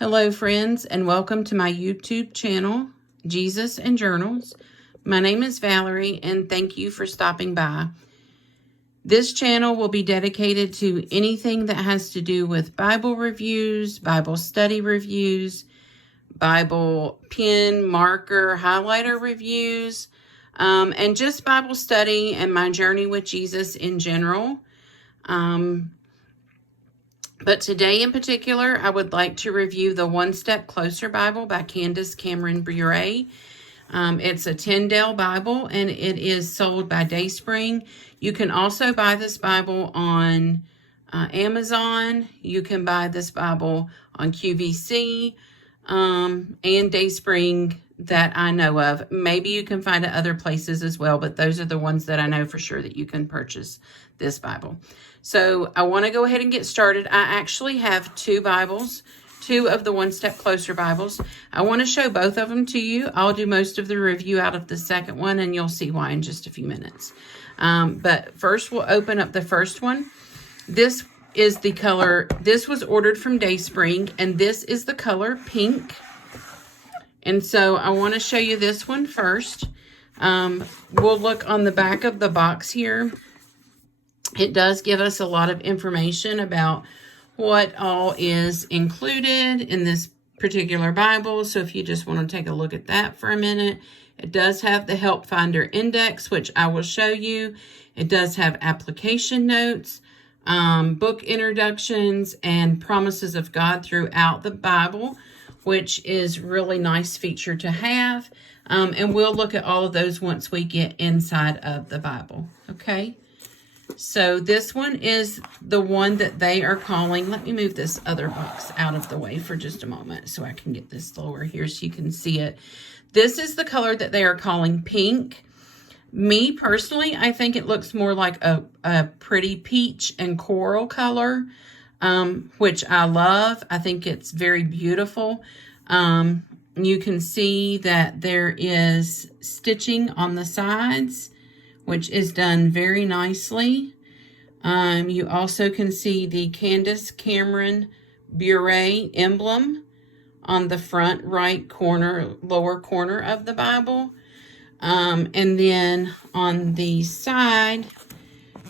Hello friends, and welcome to my YouTube channel, Jesus and Journals. My name is Valerie, and thank you for stopping by. This channel will be dedicated to anything that has to do with Bible reviews, Bible study reviews, Bible pen, marker, highlighter reviews, and just Bible study and my journey with Jesus in general. But today in particular, I would like to review the One Step Closer Bible by Candace Bure. It's a Tyndale Bible, and it is sold by Dayspring. You can also buy this Bible on Amazon. You can buy this Bible on QVC and Dayspring that I know of. Maybe you can find it other places as well, but those are the ones that I know for sure that you can purchase this Bible. So I want to go ahead and get started. I actually have two Bibles, two of the One Step Closer Bibles. I want to show both of them to you. I'll do most of the review out of the second one, and you'll see why in just a few minutes. But first, we'll open up the first one. This is the color, this was ordered from Dayspring, and this is the color pink. And so I want to show you this one first. We'll look on the back of the box here. It does give us a lot of information about what all is included in this particular Bible. So if you just want to take a look at that for a minute, it does have the Help Finder Index, which I will show you. It does have application notes, book introductions, and promises of God throughout the Bible, which is really nice feature to have. And we'll look at all of those once we get inside of the Bible. Okay. So this one is the one that they are calling, let me move this other box out of the way for just a moment so I can get this lower here so you can see it. This is the color that they are calling pink. Me personally, I think it looks more like a pretty peach and coral color, which I love. I think it's very beautiful. You can see that there is stitching on the sides, which is done very nicely. You also can see the Candace Bure emblem on the front right corner, lower corner of the Bible. And then on the side,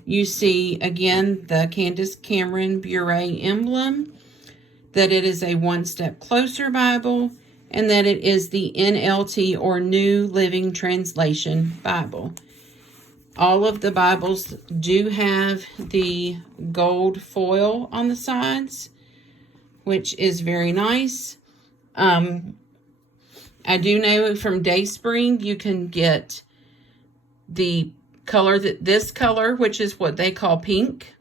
you see again the Candace Bure emblem, that it is a One Step Closer Bible, and that it is the NLT or New Living Translation Bible. All of the Bibles do have the gold foil on the sides, which is very nice. I do know from Dayspring you can get the color, this color, which is what they call pink.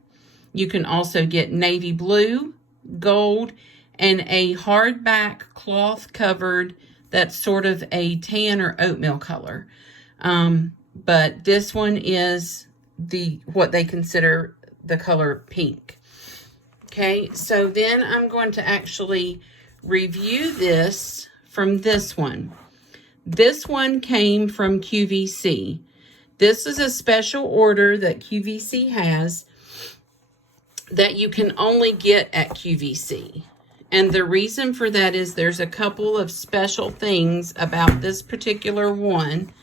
You can also get navy blue, gold, and a hardback cloth covered that's sort of a tan or oatmeal color. But this one is what they consider the color pink. Okay, so then I'm going to actually review this from this one. This one came from QVC. This is a special order that QVC has that you can only get at QVC. And the reason for that is there's a couple of special things about this particular one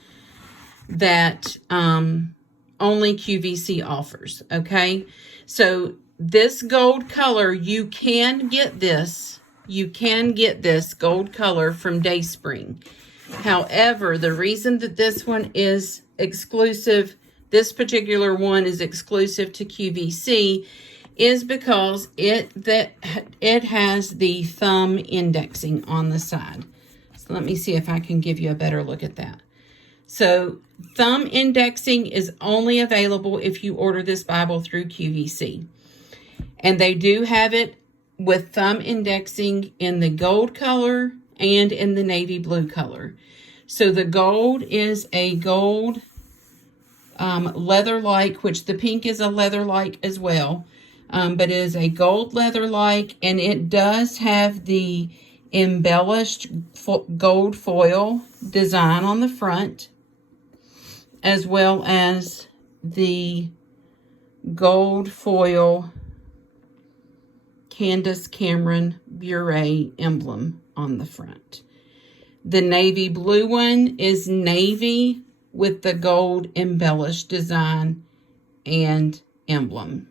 that only QVC offers, okay? So this gold color, you can get this gold color from Dayspring. However, the reason that this one is exclusive, this particular one is exclusive to QVC, is because it has the thumb indexing on the side. So let me see if I can give you a better look at that. So thumb indexing is only available if you order this Bible through QVC. And they do have it with thumb indexing in the gold color and in the navy blue color. So the gold is a gold leather-like, which the pink is a leather-like as well. But it is a gold leather-like, and it does have the embellished gold foil design on the front, as well as the gold foil Candace Cameron Bure emblem on the front. The navy blue one is navy with the gold embellished design and emblem.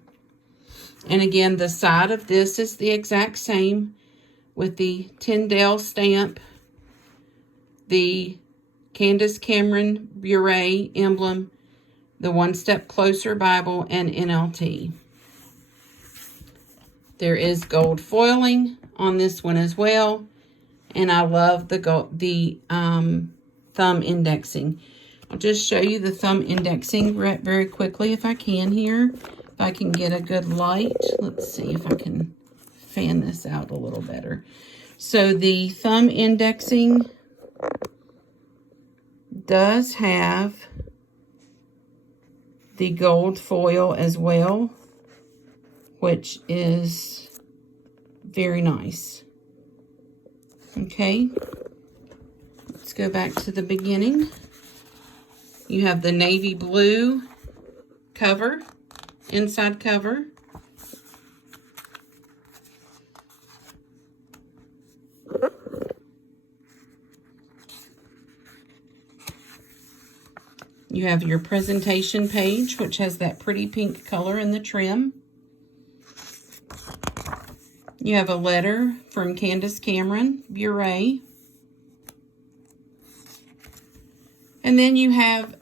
And again, the side of this is the exact same with the Tyndale stamp, the Candace Cameron Bure emblem, the One Step Closer Bible, and NLT. There is gold foiling on this one as well, and I love the thumb indexing. I'll just show you the thumb indexing very quickly if I can here. If I can get a good light. Let's see if I can fan this out a little better. So the thumb indexing does have the gold foil as well, which is very nice. Okay, let's go back to the beginning. You have the navy blue cover, inside cover. You have your presentation page, which has that pretty pink color in the trim. You have a letter from Candace Cameron Bure. And then you have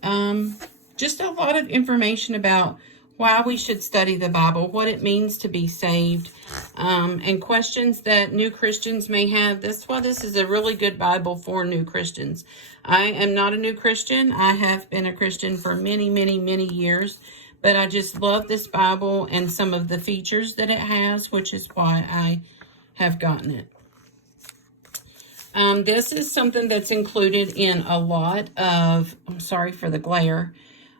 just a lot of information about why we should study the Bible, what it means to be saved, and questions that new Christians may have. That's why this is a really good Bible for new Christians. I am not a new Christian. I have been a Christian for many, many, many years, but I just love this Bible and some of the features that it has, which is why I have gotten it. This is something that's included in a lot of, I'm sorry for the glare,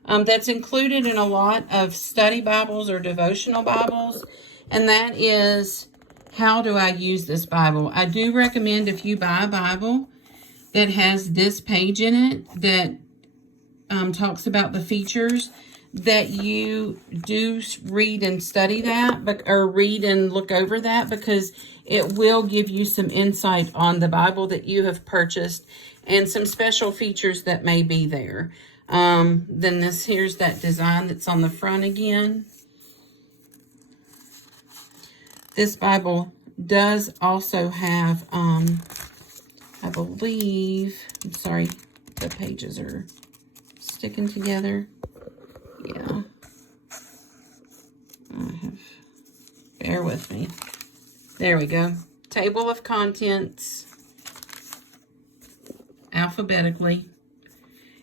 that's included in a lot of study Bibles or devotional Bibles, and that is, how do I use this Bible? I do recommend, if you buy a Bible that has this page in it that talks about the features, that you do read and study that, or read and look over that, because it will give you some insight on the Bible that you have purchased and some special features that may be there. Then here's that design that's on the front again. This Bible does also have, I believe, I'm sorry, the pages are sticking together. Yeah. Bear with me. There we go. Table of contents, alphabetically.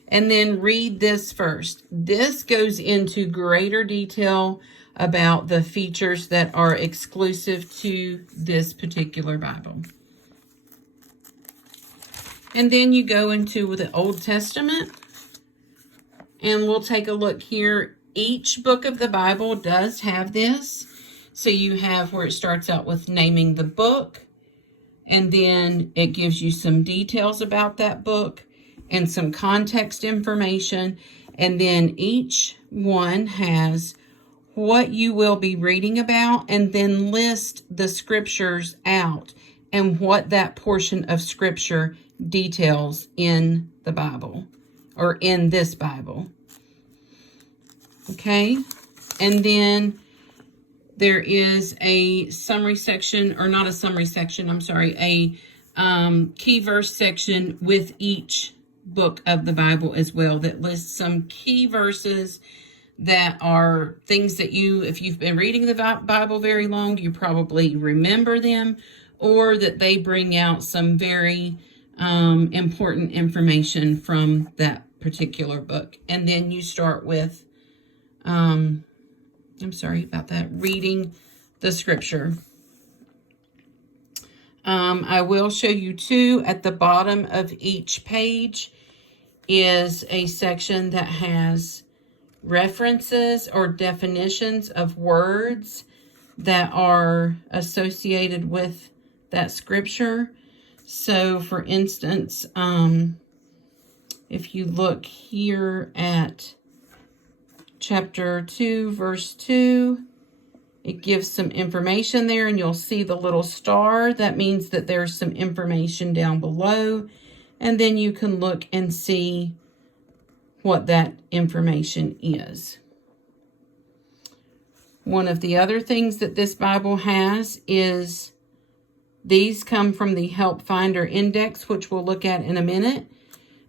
And then read this first. This goes into greater detail about the features that are exclusive to this particular Bible. And then you go into the Old Testament. And we'll take a look here. Each book of the Bible does have this. So you have where it starts out with naming the book. And then it gives you some details about that book and some context information. And then each one has what you will be reading about, and then list the scriptures out and what that portion of scripture details in the Bible, or in this Bible. Okay, and then there is a summary section, or not a summary section, I'm sorry, a key verse section with each book of the Bible as well, that lists some key verses that are things that you, if you've been reading the Bible very long, you probably remember them, or that they bring out some very important information from that particular book. And then you start with, I'm sorry about that, reading the scripture. I will show you too, at the bottom of each page is a section that has references or definitions of words that are associated with that scripture. So for instance, if you look here at chapter 2, verse 2, It gives some information there, and you'll see the little star. That means that there's some information down below. And then you can look and see what that information is. One of the other things that this Bible has is these come from the Help Finder Index, which we'll look at in a minute.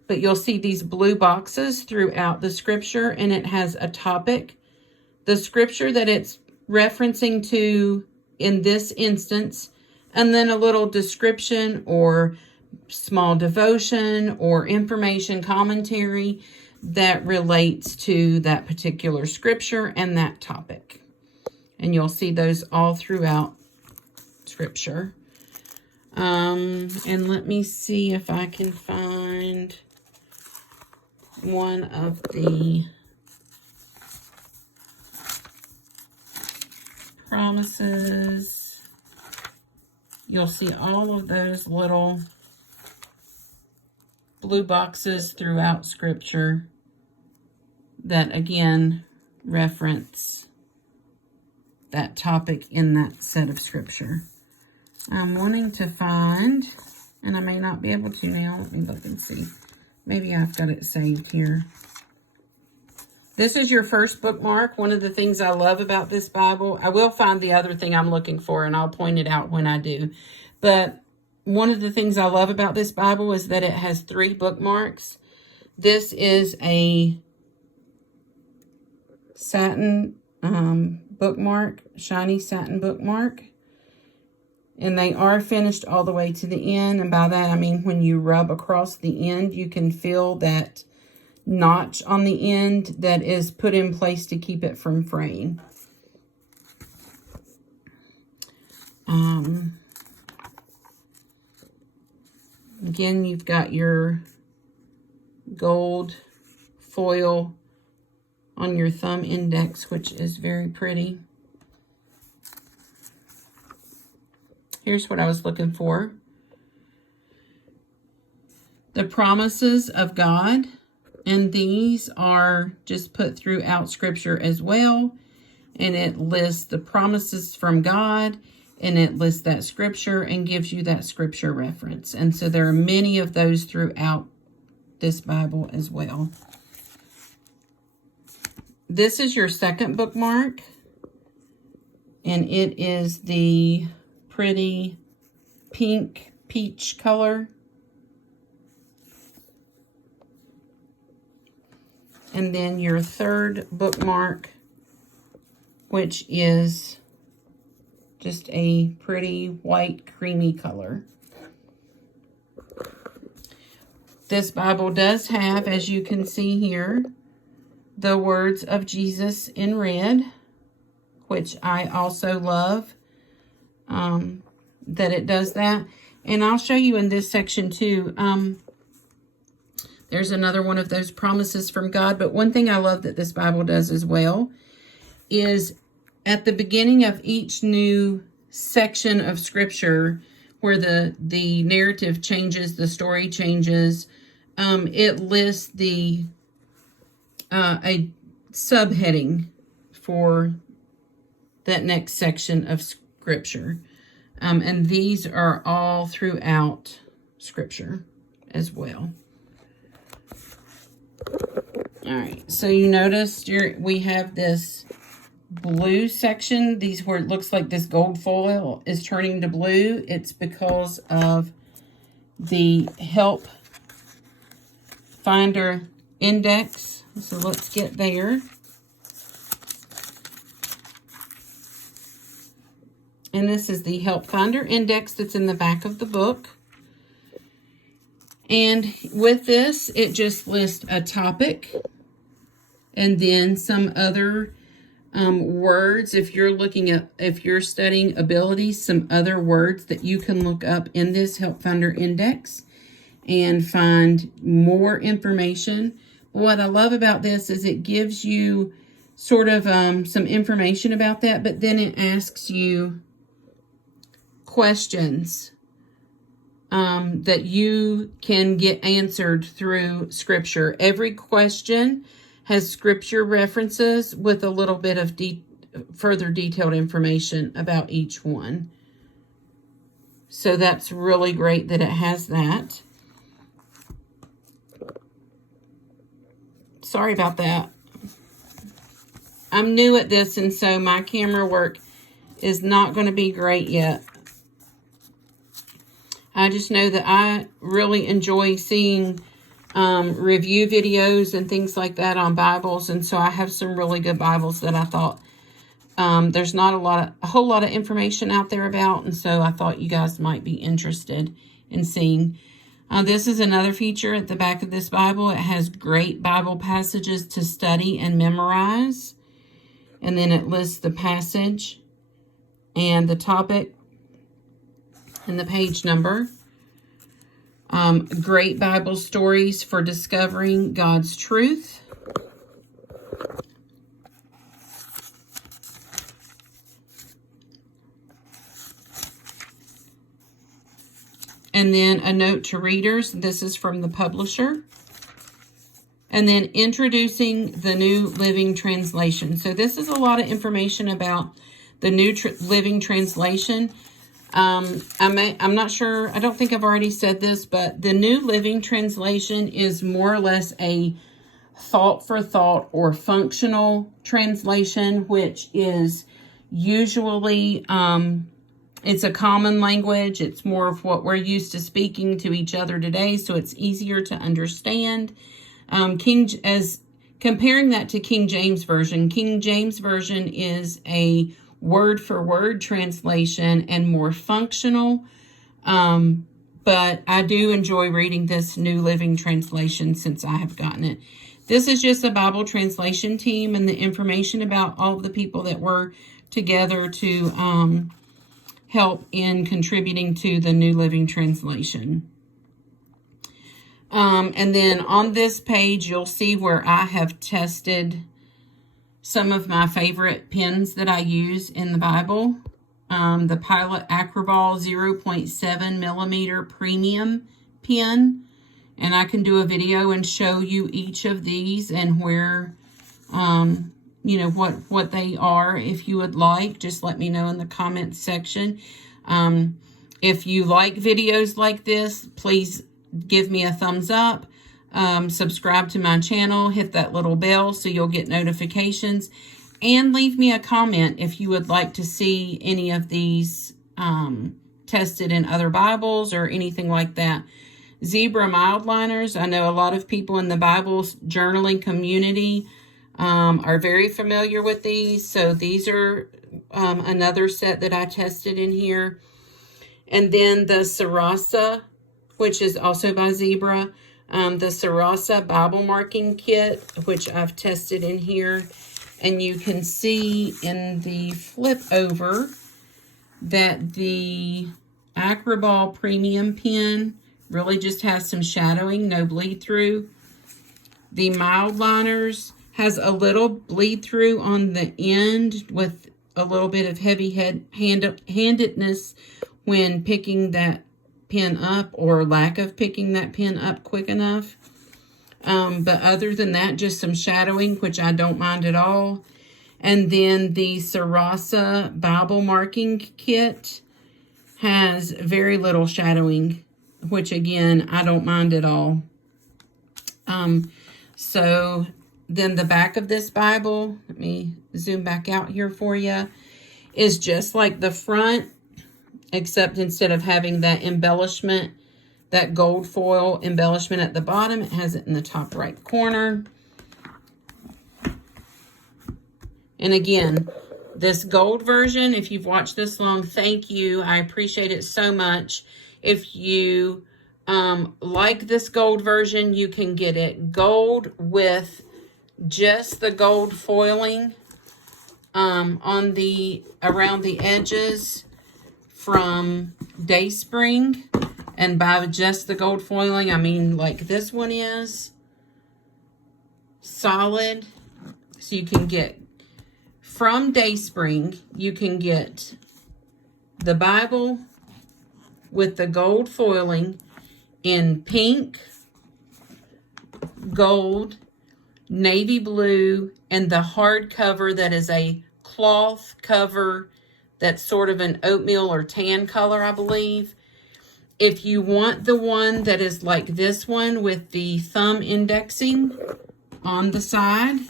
But you'll see these blue boxes throughout the scripture, and it has a topic. The scripture that it's referencing to in this instance, and then a little description or small devotion or information commentary that relates to that particular scripture and that topic. And you'll see those all throughout scripture. And let me see if I can find one of the promises. You'll see all of those little blue boxes throughout scripture that again reference that topic in that set of scripture. I'm wanting to find, and I may not be able to now. Let me look and see. Maybe I've got it saved here. This is your first bookmark. One of the things I love about this Bible, I will find the other thing I'm looking for, and I'll point it out when I do. But one of the things I love about this Bible is that it has 3 bookmarks. This is a satin bookmark, shiny satin bookmark. And they are finished all the way to the end. And by that, I mean when you rub across the end, you can feel that notch on the end that is put in place to keep it from fraying. Again, you've got your gold foil on your thumb index, which is very pretty. Here's what I was looking for. The promises of God. And these are just put throughout scripture as well. And it lists the promises from God. And it lists that scripture and gives you that scripture reference. And so there are many of those throughout this Bible as well. This is your second bookmark. And it is the pretty pink peach color. And then your third bookmark, which is just a pretty white creamy color. This Bible does have, as you can see here, the words of Jesus in red, which I also love. That it does that. And I'll show you in this section too. There's another one of those promises from God. But one thing I love that this Bible does as well is at the beginning of each new section of scripture where the narrative changes, the story changes, it lists the a subheading for that next section of scripture. And these are all throughout scripture as well. All right, so you noticed we have this blue section. These where it looks like this gold foil is turning to blue. It's because of the Help Finder Index. So let's get there. And this is the Help Finder Index that's in the back of the book. And with this, it just lists a topic and then some other words. If you're studying abilities, some other words that you can look up in this Help Finder Index and find more information. What I love about this is it gives you sort of some information about that, but then it asks you questions that you can get answered through scripture. Every question has scripture references with a little bit of further detailed information about each one. So that's really great that it has that. Sorry about that. I'm new at this, and so my camera work is not going to be great yet. I just know that I really enjoy seeing review videos and things like that on Bibles, and so I have some really good Bibles that I thought there's not a whole lot of information out there about, and so I thought you guys might be interested in seeing. This is another feature at the back of this Bible. It has great Bible passages to study and memorize, and then it lists the passage and the topic and the page number. Great Bible stories for discovering God's truth. And then a note to readers. This is from the publisher. And then introducing the New Living Translation. So this is a lot of information about the New Living Translation. I'm not sure, I don't think I've already said this, but the New Living Translation is more or less a thought for thought or functional translation, which is usually, it's a common language. It's more of what we're used to speaking to each other today, so it's easier to understand. Comparing that to King James Version, King James Version is a word-for-word translation and more functional, but I do enjoy reading this New Living Translation since I have gotten it. This is just a Bible translation team, and the information about all of the people that were together to help in contributing to the New Living Translation. And then on this page, you'll see where I have tested some of my favorite pens that I use in the Bible. The Pilot Acroball 0.7 millimeter premium pen. And I can do a video and show you each of these and where, you know, what they are. If you would like, just let me know in the comments section. If you like videos like this, please give me a thumbs up. Subscribe to my channel, hit that little bell so you'll get notifications, and leave me a comment if you would like to see any of these tested in other Bibles or anything like that. Zebra Mildliners, I know a lot of people in the Bible journaling community are very familiar with these, so these are another set that I tested in here. And then the Sarasa, which is also by Zebra. The Sarasa Bible Marking Kit, which I've tested in here. And you can see in the flip over that the Acroball Premium Pen really just has some shadowing, no bleed through. The Mildliners has a little bleed through on the end with a little bit of heavy-handedness when picking that pen up, or lack of picking that pen up quick enough. But other than that, just some shadowing, which I don't mind at all. And then the Sarasa Bible Marking Kit has very little shadowing, which again, I don't mind at all. So then the back of this Bible, let me zoom back out here for you, is just like the front, except instead of having that embellishment, that gold foil embellishment at the bottom, it has it in the top right corner. And again, this gold version, if you've watched this long, thank you. I appreciate it so much. If you like this gold version, you can get it gold with just the gold foiling on the around the edges from Dayspring. And by just the gold foiling, I mean like this one is solid. So you can get from Dayspring, you can get the Bible with the gold foiling in pink, gold, navy blue, and the hardcover that is a cloth cover that's sort of an oatmeal or tan color, I believe. If you want the one that is like this one with the thumb indexing on the side,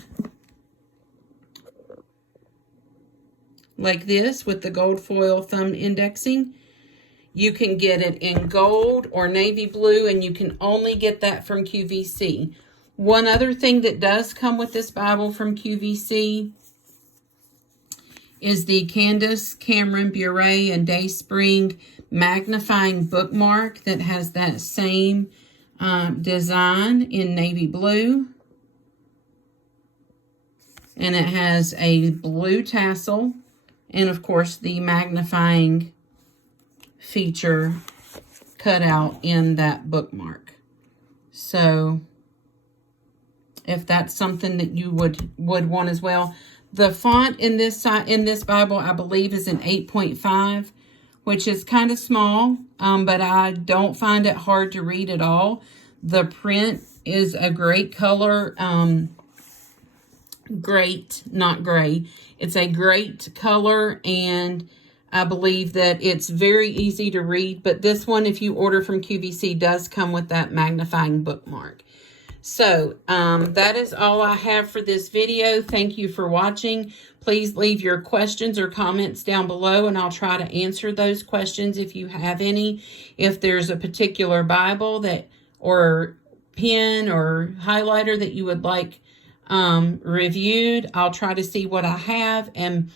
like this with the gold foil thumb indexing, you can get it in gold or navy blue, and you can only get that from QVC. One other thing that does come with this Bible from QVC is the Candace, Bure, and Dayspring magnifying bookmark that has that same design in navy blue. And it has a blue tassel and, of course, the magnifying feature cut out in that bookmark. So if that's something that you would want as well. The font in this Bible, I believe, is an 8.5, which is kind of small, but I don't find it hard to read at all. The print is a great color, great, not gray. It's a great color, and I believe that it's very easy to read. But this one, if you order from QVC, does come with that magnifying bookmark. So that is all I have for this video. Thank you for watching. Please leave your questions or comments down below, and I'll try to answer those questions if you have any. If there's a particular Bible that or pen or highlighter that you would like reviewed, I'll try to see what I have and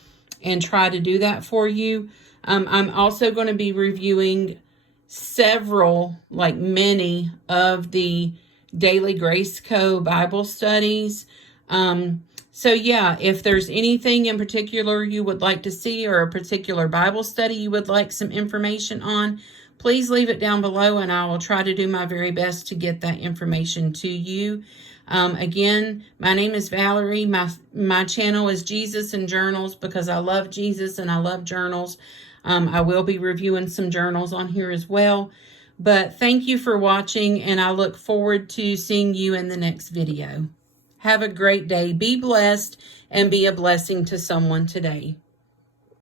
try to do that for you. I'm also going to be reviewing several, like many of the Daily Grace Co. Bible studies. So yeah, if there's anything in particular you would like to see, or a particular Bible study you would like some information on, please leave it down below, and I will try to do my very best to get that information to you. Again, my name is Valerie. My channel is Jesus and Journals, because I love Jesus and I love journals. I will be reviewing some journals on here as well. But thank you for watching, and I look forward to seeing you in the next video. Have a great day. Be blessed and be a blessing to someone today.